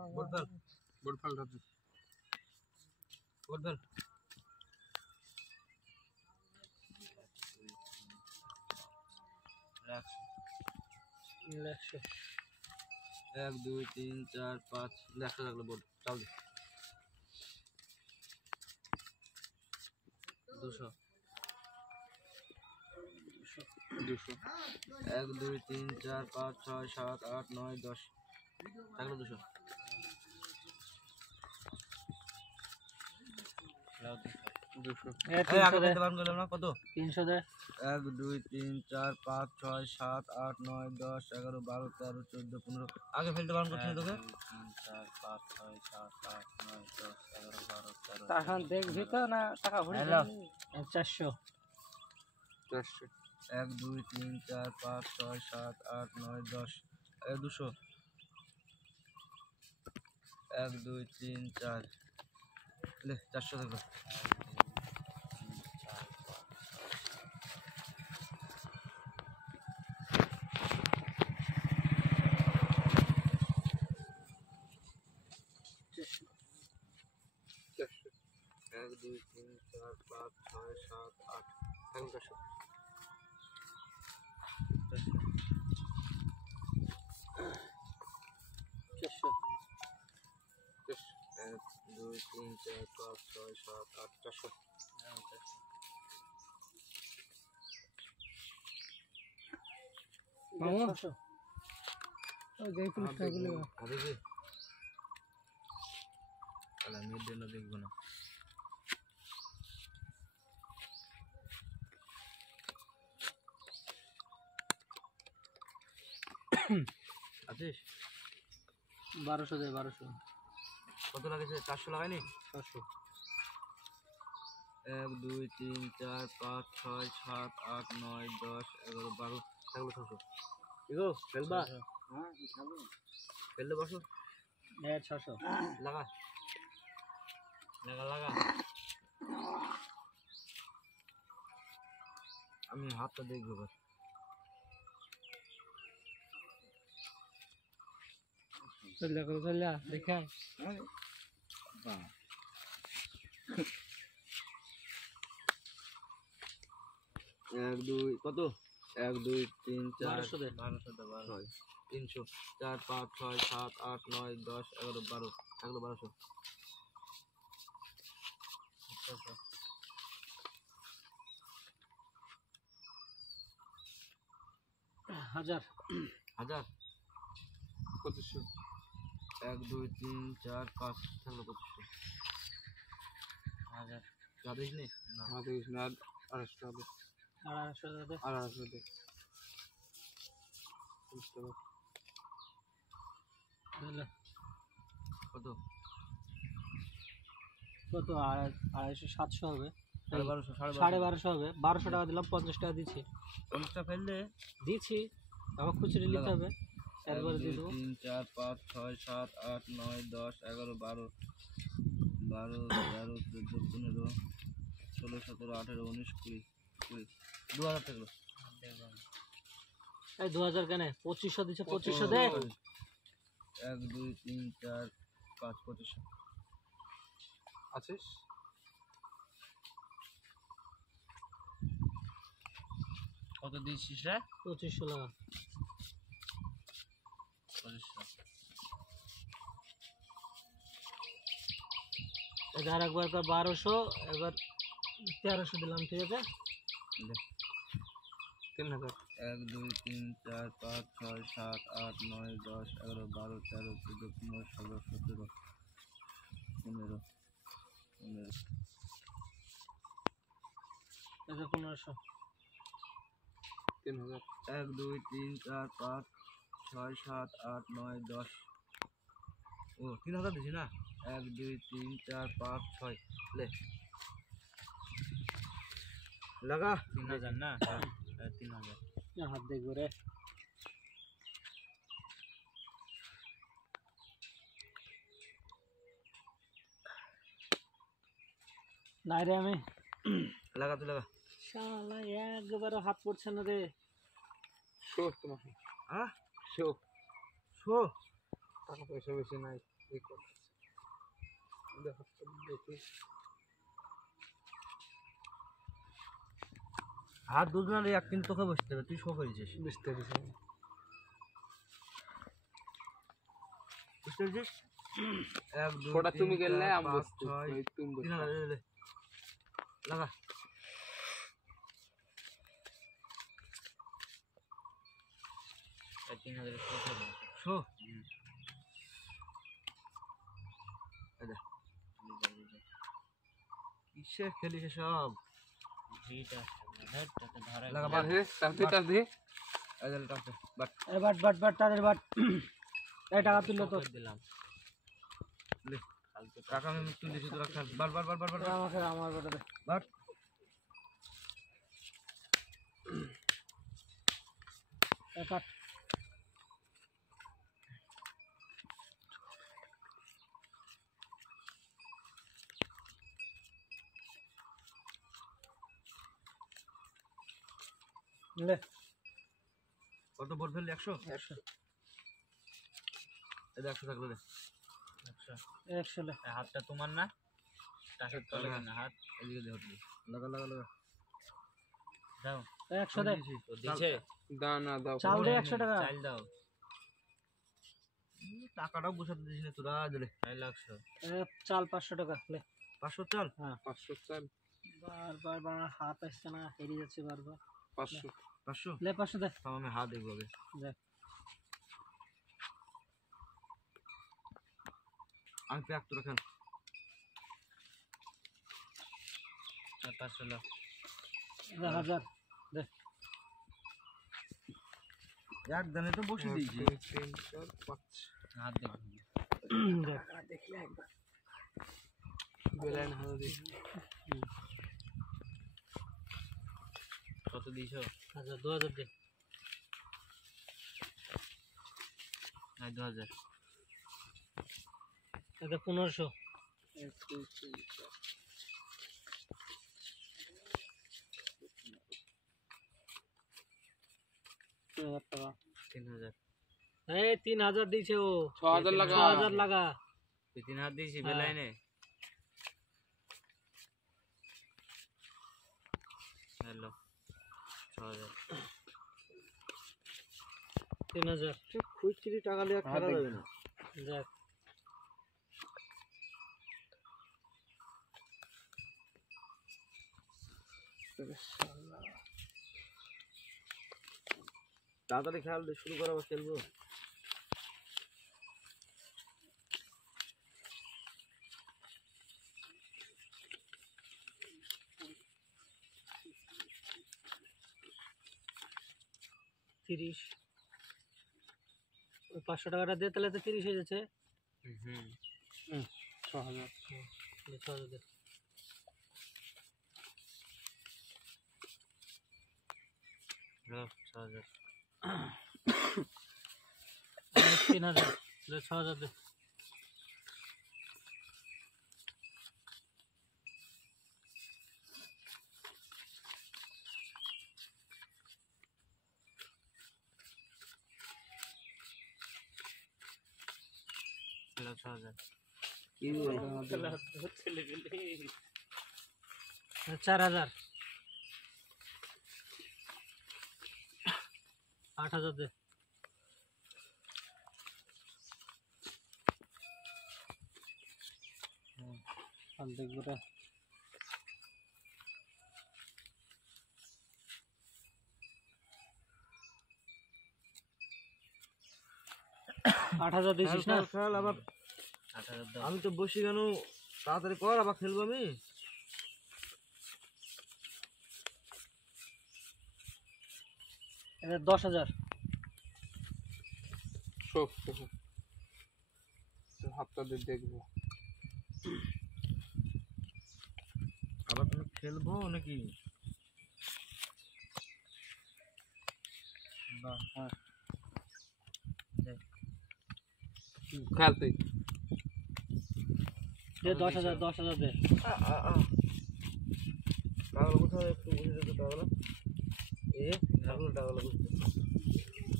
बोल बोल राजू बोल 1 2 3 4 5 100 লাগলো बोल चल 200 1 2 3 4 5 6 7 8 9 10 লাগলো 200 কত 300 দে 1 2 3 4 5 6 7 8 9 10 11 12 13 14 15 আগে ফেলতে বারণ করছিস তোকে 3 4 5 6 7 8 9 10 11 12 13 টাকা দেখবি তো না টাকা ভরে 400 1 2 3 4 5 6 7 8 9 10 200 1 2 3 4 ले 400 থাকলো एक दो तीन चार पाँच छः सात आठ एक दो तीन चार पाँच छः सात आठ 400 মামা ওই গাই পুলিশ থাকলে হবে কি আলা মিড দেন দেখব না আছিস 1200 দে 1200 কত লাগেছে 400 লাগাইনি 400 1 2 3 4 5 6 7 8 9 10 11 12 থাকলো 600 এগো ফেলবা হ্যাঁ খাবো ফেললে বসো 600 লাগা লাগা লাগা আমি হাতটা দেখবো বাস চল যা দেখা বাহ 1 2 কত 1 2 3 4 1200 দে 300 4 5 6 7 8 9 10 11 12 থাকলো 1200 হাজার 2500 1 2 3 4 5 থাকলো 2500 হাজার যাদিস নি না যাদিস না 800 দে 800 দে 800 দে কত কত 250 700 হবে 1250 1250 হবে 1200 টাকা দিলাম 50 টাকা দিছি 50 টা ফেললে দিছি আবার খুচরো নিতে হবে একবার দিয়ে দেবো 3 4 5 6 7 8 9 10 11 12 12 13 14 15 16 17 18 19 20 2000 থাকলো এই 2000 কেন 2500 দিছে 2500 দে 1 2 3 4 5 2500 আছিস কত দিছিস রে 2500 লাগা 2500 এবার একবার 1200 এবার 1300 দিলাম ঠিক আছে 3000 1 2 3 4 5 6 7 8 9 10 11 12 13 14 15 16 17 15 এটা 1500 3000 1 2 3 4 5 6 7 8 9 10 ও 3000 দিছি না 1 2 3 4 5 6 ले लगा 3000 ना 3000 হাত দেখো রে নাই রে আমি लगा तू लगा শালা একবারও হাত পড়ছে না রে শো তোমার হ্যাঁ শো টাকা পয়সা বেশি নাই হাত দুজনের এক কিন্তু তোকে বসতে হবে, তুই শো করেছিস, বুঝতে পেরেছি। বুঝতে পেরেছিস? এক দুই ওটা তুমি তিন গেলে চার আমি পাঁচ বসছি, ছয় ওই তুমি বসছি। 3000 লাগা শো কিসে খেলিস সব লাগা বাট টাচ দে বাট এ বাট বাট বাট তাদের বাট এই টাকা তুললো তো লে টাকা আমি তুই দিছি তোরা খেল but but but but but আমাকে আমার বাটা দে বাট এ কাট লে কত বল ফেললি 100 100 এই 100 থাকলে দে 100 লে হাতটা তোমার না টাকার তলে না হাত এদিকে দে হটলি লাগা লাগা লাগা দাও 100 দে তো দিছে দাও না দাও চাল দে 100 টাকা চাল দাও টাকাটাও বসাতে দিস না তোরা দিলে 6 লাখশো এ চাল 500 টাকা লে 500 চল হ্যাঁ 500 চাল বারবার বানার হাত আসছে না হেরে যাচ্ছে বারবার 500 500 লে 500 দে তাও আমি হাত দেখবো আগে দেখ আমি প্যাক তোরা খেল 500 লাখ 1000 দে এক দানে তো বসে দিয়েছি 3 4 5 হাত দেখো দেখ দেখলে একবার বেলান হাতে দিই কত দিছো আচ্ছা 2000 দে নাই 2000 এটা 1500 1 2 3 4 টাকা 3000 এই 3000 দিছে ও 6000 লাগা 6000 লাগা তুই 3 হাত দিয়েছি হ্যাঁ। বেলাইনে হ্যালো 6000 3000 খুচরি টাকা লিয়ে খেলা যাবে না দেখ তাড়াতাড়ি খেল শুরু করো আবার খেলবো তিরিশ ওই 500 টাকাটা দে তাহলে তো 30 হয়ে যাচ্ছে হুম 6000 6,000 দে রো 6000 3000 দে 6,000 দে হ্যালো 6000 কি বল 4000 8000 দে আর দেখবো রে 8000 দিছিস না খেল আবার 8000 দাও আমি তো বসি কেন তাড়াতাড়ি কর আবার খেলবো আমি এটা 10,000 শোক হাতটা দিয়ে দেখবো আবার তুমি খেলবো নাকি বাহ হ্যাঁ খেল তুই দে 10,000 দে টাকাগুলো কোথায় একটু বুঝে দিতে টাকাগুলো টাকাগুলো বুঝতে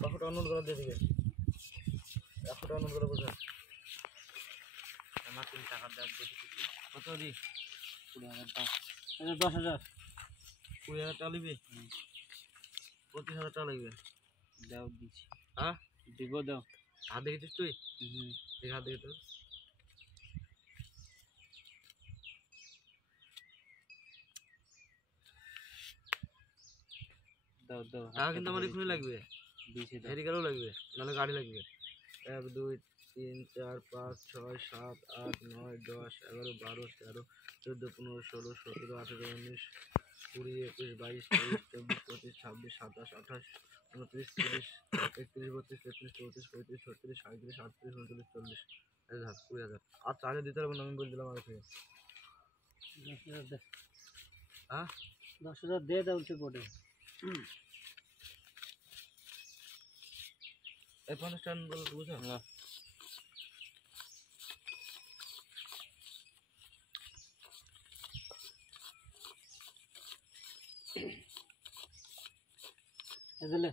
100 টাকা নোট করে দিয়ে দিবে 100 টাকা নোট করে বুঝে তুমি টাকা দাও দেখি কত দি 20,000 দাও এটা 10,000 20,000 টাকা নিবি 25,000 টাকা লাগবে দাও দিছি হ্যাঁ দিব দাও হাত দেখেছিস তুই হুম দেখ হাত দেখে তো দাও দাও টাকা কিন্তু আমার এক্ষুনি লাগবে দিছি দাও হেলিকপ্টারও লাগবে নাহলে গাড়ি লাগবে 1 2 3 4 5 6 7 8 9 10 11 12 13 14 15 16 17 18 19 20 21 22 23 24 25 26 27 28 29 30 31 32 33 34 35 36 37 38 39 40 20,000 আর চার্জে দিতে পারবো না আমি বলে দিলাম আগে থেকে 10,000 দে হ্যাঁ 10,000 দে দাও উল্টে পড়ে এই 50 টাকা বলে বুঝছো না এদিলে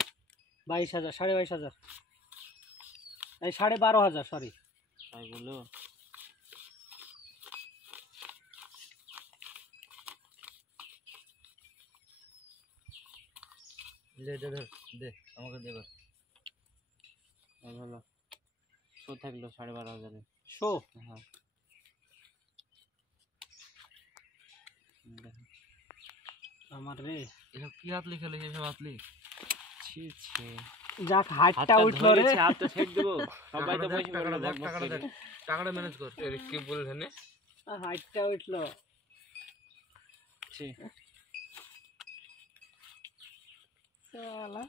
22,000 22,500 এই 12,500 সরি তাই বলো দে দে দে দে আমাকে দে এবার এই হলো শো থাকলো 12,500 শো হ্যাঁ দেখো আমার রে এসব কি হাত লিখে লিখে সব হাত লিখ ছি ছি যাক হাতটা উঠলো রে হাতটা ছেড়ে দেবো সবাই তো বসে টাকাটা পড়লো দেখ টাকাটা দেখ টাকাটা ম্যানেজ কর কি বলছেন হাতটা উঠলো ছি শালা